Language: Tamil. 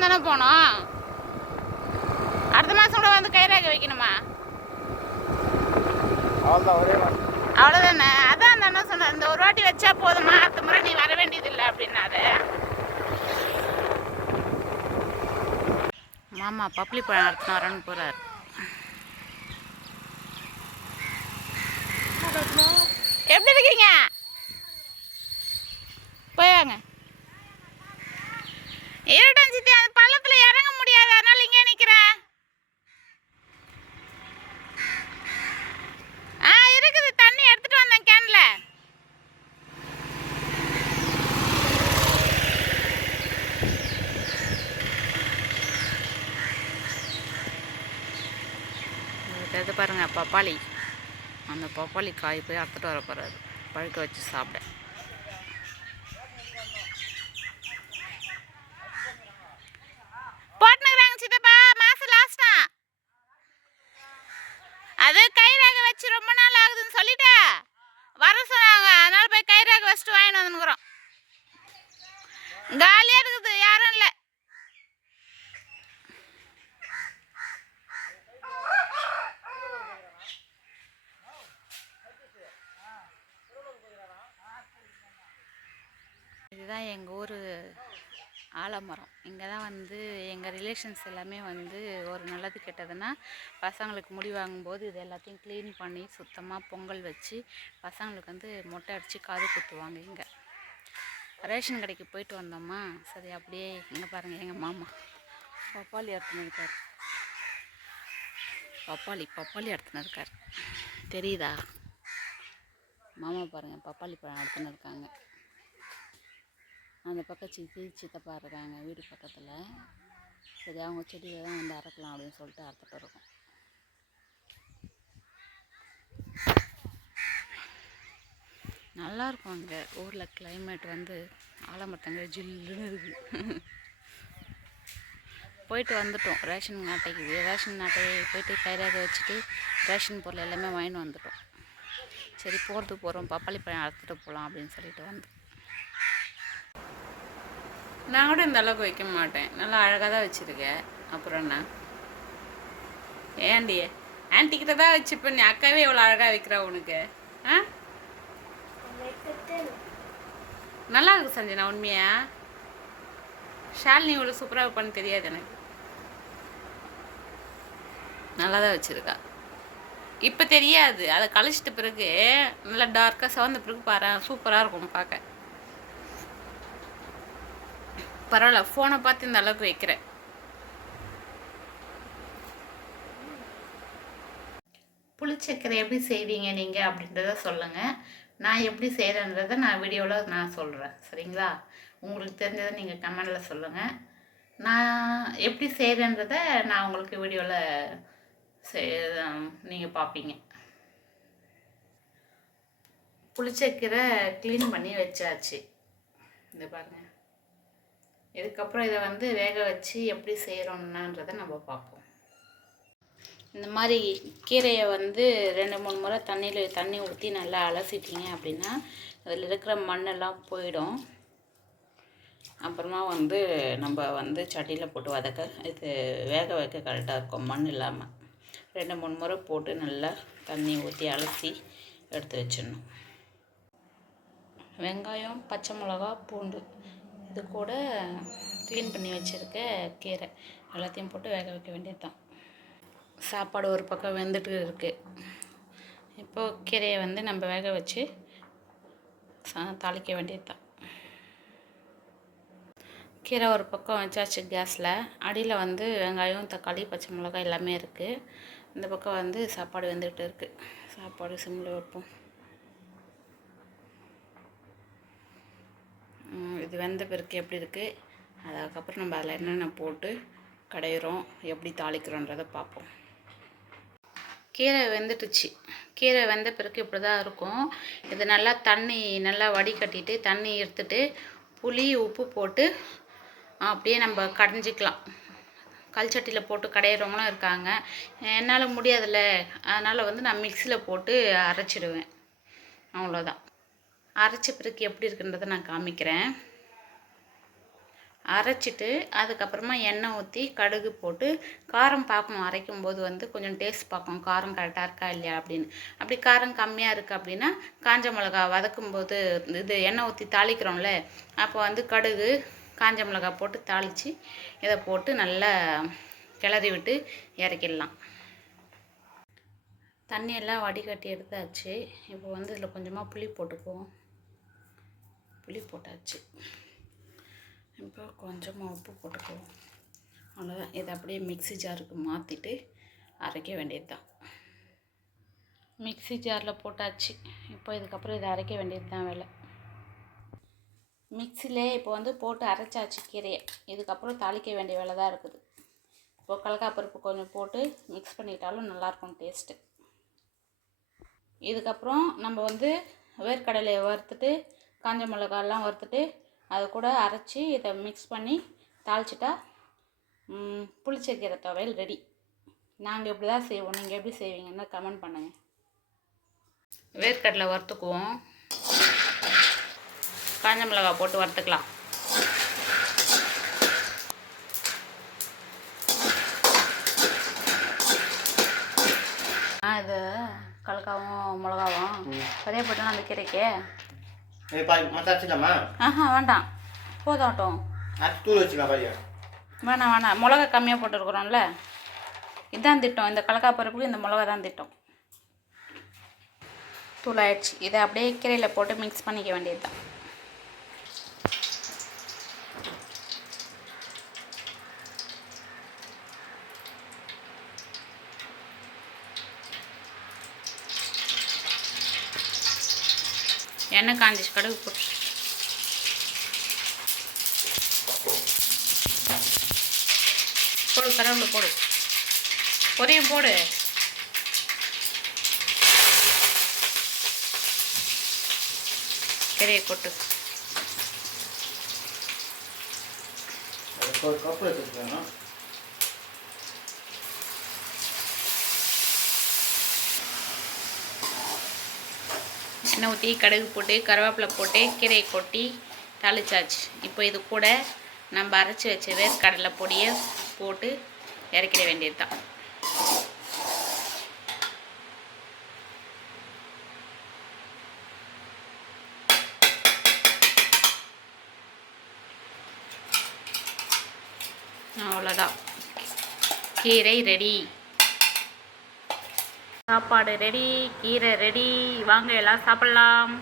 மாதம் தானே போனோம். அடுத்த மாதம் கூட வந்து கைராக வைக்கணுமா? அவ்வளோதான் அதான் அந்த அண்ணன் சொன்னார் இந்த ஒரு வாட்டி வச்சா போதுமா? அடுத்த முறை நீ வர வேண்டியதில்லை அப்படின்னாரு. மாமா பப்ளி பழம் அறுத்துன்னு வரேன்னு போகிறார் எப்படி இருக்கீங்க போய் வாங்க இருட்டன் சித்தி அந்த பள்ளத்தில் இறங்க முடியாது அதனால இங்கே நிற்கிறேன் ஆ இருக்குது தண்ணி எடுத்துட்டு வந்தேன் கேன்ல பாருங்கள் பப்பாளி. அந்த பப்பாளி காய் போய் அறுத்துட்டு வர பழுக்க வச்சு சாப்பிட போட்டுனுக்குறாங்க சித்தப்பா மாசம் லாஸ்டா அது கைராக வச்சு ரொம்ப நாள் ஆகுதுன்னு சொல்லிட்டு வர சொன்னாங்க அதனால போய் கைராக வச்சுட்டு வாங்கிட்டு வந்துக்கிறோம் காலியாக இருக்குது யாரும் இல்லை இதுதான் எங்கள் ஊர் ஆலமரம். இங்கே தான் வந்து எங்கள் ரிலேஷன்ஸ் எல்லாமே வந்து ஒரு நல்லது கெட்டதுன்னா பசங்களுக்கு முடி வாங்கும்போது இது எல்லாத்தையும் க்ளீன் பண்ணி சுத்தமாக பொங்கல் வச்சு பசங்களுக்கு வந்து மொட்டை அடித்து காது குத்துவாங்க இங்கே. ரேஷன் கடைக்கு போயிட்டு வந்தோமா? சரி அப்படியே இங்கே பாருங்கள் எங்கள் மாமா. பப்பாளி எடுத்துன்னு இருக்கார். பப்பாளி பப்பாளி எடுத்துன்னு இருக்கார். தெரியுதா? மாமா பாருங்கள் பப்பாளி பழம் எடுத்துன்னு இருக்காங்க. அந்த பக்கம் சித்தி சித்தப்பா இருக்காங்க வீடு பக்கத்தில். சரி அவங்க செடியில் தான் வந்து அறுக்கலாம் அப்படின்னு சொல்லிட்டு அறுத்துட்டு இருக்கோம். நல்லாயிருக்கும் அங்கே. ஊரில் கிளைமேட் வந்து ஆலமரத்தங்க ஜில்லுன்னு இருக்குது போயிட்டு வந்துட்டோம். ரேஷன் நாட்டைக்கு ரேஷன் நாட்டை போயிட்டு கைராக வச்சுட்டு ரேஷன் பொருள் எல்லாமே வாங்கிட்டு வந்துட்டோம். சரி போகிறதுக்கு போகிறோம் பப்பாளி பழம் அறுத்துட்டு போகலாம் அப்படின்னு சொல்லிட்டு வந்து நான் கூட இந்த அளவுக்கு வைக்க மாட்டேன். நல்லா அழகாக தான் வச்சுருக்கேன் அப்புறம் என்ன? ஏண்டி ஆன்ட்டி கிட்ட தான் வச்சுப்பேன் நீ அக்காவே இவ்வளோ அழகாக வைக்கிறா உனக்கு? ஆ? நல்லா இருக்கு சஞ்சனா உண்மையா? ஷாலினி இவ்வளோ சூப்பராக வைப்பான்னு தெரியாது எனக்கு. நல்லா தான் வச்சுருக்கா. இப்போ தெரியாது. அதை கழிச்சிட்ட பிறகு நல்லா டார்க்காக சிவந்த பிறகு பாரு சூப்பராக இருக்கும் பார்க்க. பரவாயில்ல ஃபோனை பார்த்து இந்த அளவுக்கு வைக்கிறேன் புளிச்சக்கரை எப்படி செய்வீங்க நீங்கள் அப்படின்றத சொல்லுங்கள் நான் எப்படி செய்கிறேன்றதை நான் வீடியோவில் நான் சொல்கிறேன் சரிங்களா? உங்களுக்கு தெரிஞ்சதை நீங்கள் கமெண்டில் சொல்லுங்கள் நான் எப்படி செய்கிறேன்றத நான் உங்களுக்கு வீடியோவில் நீங்கள் பார்ப்பீங்க. புளிச்சக்கீரை க்ளீன் பண்ணி வச்சாச்சு. இந்த பாருங்கள் இதுக்கப்புறம் இதை வந்து வேக வச்சு எப்படி செய்கிறோம்னான்றதை நம்ம பார்ப்போம். இந்த மாதிரி கீரையை வந்து ரெண்டு மூணு முறை தண்ணியில் தண்ணி ஊற்றி நல்லா அலசிட்டீங்க அப்படின்னா அதில் இருக்கிற மண்ணெல்லாம் போயிடும். அப்புறமா வந்து நம்ம வந்து சட்டியில் போட்டு வதக்க இது வேக வைக்க கரெக்டாக இருக்கும் மண் இல்லாமல் ரெண்டு மூணு முறை போட்டு நல்லா தண்ணி ஊற்றி அலசி எடுத்து வச்சிடணும். வெங்காயம் பச்சை மிளகா பூண்டு இது கூட க்ளீன் பண்ணி வச்சுருக்க கீரை. எல்லாத்தையும் போட்டு வேக வைக்க வேண்டியது தான் சாப்பாடு ஒரு பக்கம் வெந்துட்டு இருக்குது இப்போது கீரையை வந்து நம்ம வேக வச்சு சா- தாளிக்க வேண்டியது தான் கீரை ஒரு பக்கம் வச்சாச்சு கேஸில். அடியில் வந்து வெங்காயம் தக்காளி பச்சை மிளகாய் எல்லாமே இருக்குது இந்த பக்கம் வந்து சாப்பாடு வெந்துக்கிட்டு இருக்குது சாப்பாடு சிம்மில் வைப்போம். இது வெந்த பிறகு எப்படி இருக்குது அதுக்கப்புறம் நம்ம அதில் என்னென்ன போட்டு கடையிறோம் எப்படி தாளிக்கிறோன்றதை பார்ப்போம். கீரை வெந்துட்டுச்சு கீரை வெந்த பிறகு இப்படி தான் இருக்கும். இது நல்லா தண்ணி நல்லா வடிகட்டிட்டு தண்ணி எடுத்துட்டு புளி உப்பு போட்டு அப்படியே நம்ம கடைஞ்சிக்கலாம். கல்ச்சட்டியில் போட்டு கடையிறவங்களும் இருக்காங்க. என்னால் முடியாதுல்ல. அதனால் வந்து நான் மிக்சியில் போட்டு அரைச்சிடுவேன். அவ்வளோதான் அரைச்ச பிறகு எப்படி இருக்குன்றதை நான் காமிக்கிறேன். அரைச்சிட்டு அதுக்கப்புறமா எண்ணெய் ஊற்றி கடுகு போட்டு காரம் பார்க்கணும். அரைக்கும் போது வந்து கொஞ்சம் டேஸ்ட் பார்க்கணும். காரம் கரெக்டாக இருக்கா இல்லையா அப்படின்னு. அப்படி காரம் கம்மியாக இருக்குது அப்படின்னா காஞ்ச மிளகா வதக்கும் போது இது எண்ணெய் ஊற்றி தாளிக்கிறோம்ல அப்போ வந்து கடுகு காஞ்ச மிளகா போட்டு தாளித்து இதை போட்டு நல்லா கிளறி விட்டு இறக்கிடலாம். தண்ணியெல்லாம் வடிகட்டி எடுத்தாச்சு. இப்போ வந்து இதில் கொஞ்சமாக புளி போட்டுக்குவோம். புளி போட்டாச்சு. இப்போ கொஞ்சமாக உப்பு போட்டுக்குவோம் அவ்வளோதான் இதை அப்படியே மிக்ஸி ஜாருக்கு மாற்றிட்டு அரைக்க வேண்டியது தான் மிக்சி ஜாரில் போட்டாச்சு. இப்போ இதுக்கப்புறம் இதை அரைக்க வேண்டியது தான் வேலை. மிக்சிலே இப்போ வந்து போட்டு அரைச்சாச்சு கீரையை. இதுக்கப்புறம் தாளிக்க வேண்டிய வேலை தான் இருக்குது. இப்போ கடலக்காப்பருப்பு கொஞ்சம் போட்டு மிக்ஸ் பண்ணிட்டாலும் நல்லாயிருக்கும் டேஸ்ட்டு இதுக்கப்புறம் நம்ம வந்து வேர்க்கடலையை வறுத்துட்டு காஞ்ச மிளகாலாம் வறுத்துட்டு அது கூட அரைச்சி இதை மிக்ஸ் பண்ணி தாளிச்சிட்டா புளிச்சக்கீரை துவையல் ரெடி நாங்கள் இப்படி தான் செய்வோம். நீங்கள் எப்படி செய்வீங்கன்னு கமெண்ட் பண்ணுங்கள் வேர்க்கடலை வறுத்துக்குவோம். காஞ்ச மிளகா போட்டு வறுத்துக்கலாம். இது கலக்காவும் மிளகாவும் அதே போட்டோன்னா அந்த கீரைக்கு ஆஹா வேண்டாம். போதாட்டும் வேணாம் வேணாம். மிளகா கம்மியாக போட்டுருக்குறோம்ல. இதுதான் திட்டம். இந்த கலக்கா பருப்புக்கு இந்த மிளகா தான் திட்டம். தூள் ஆயிடுச்சு. இதை அப்படியே கீரையில் போட்டு மிக்ஸ் பண்ணிக்க வேண்டியது தான் எண்ணெய் காஞ்சிச்சு கடுகு போட்டு. போடு கருவேப்பிலை போடு. பொரியும் போடு. கீரையை கொட்டு. ஒரு கப்பு எடுத்துக்கலாம் எண்ணெய் ஊற்றி கடுகு போட்டு கருவேப்பிலை போட்டு கீரையை கொட்டி தாளிச்சாச்சு. இப்போ இது கூட நம்ம அரைச்சி வச்ச வேர்க்கடலை பொடியை போட்டு இறக்கிட வேண்டியது தான் அவ்வளோதான் கீரை ரெடி சாப்பாடு ரெடி கீரை ரெடி வாங்க எல்லாம் சாப்பிட்லாம்.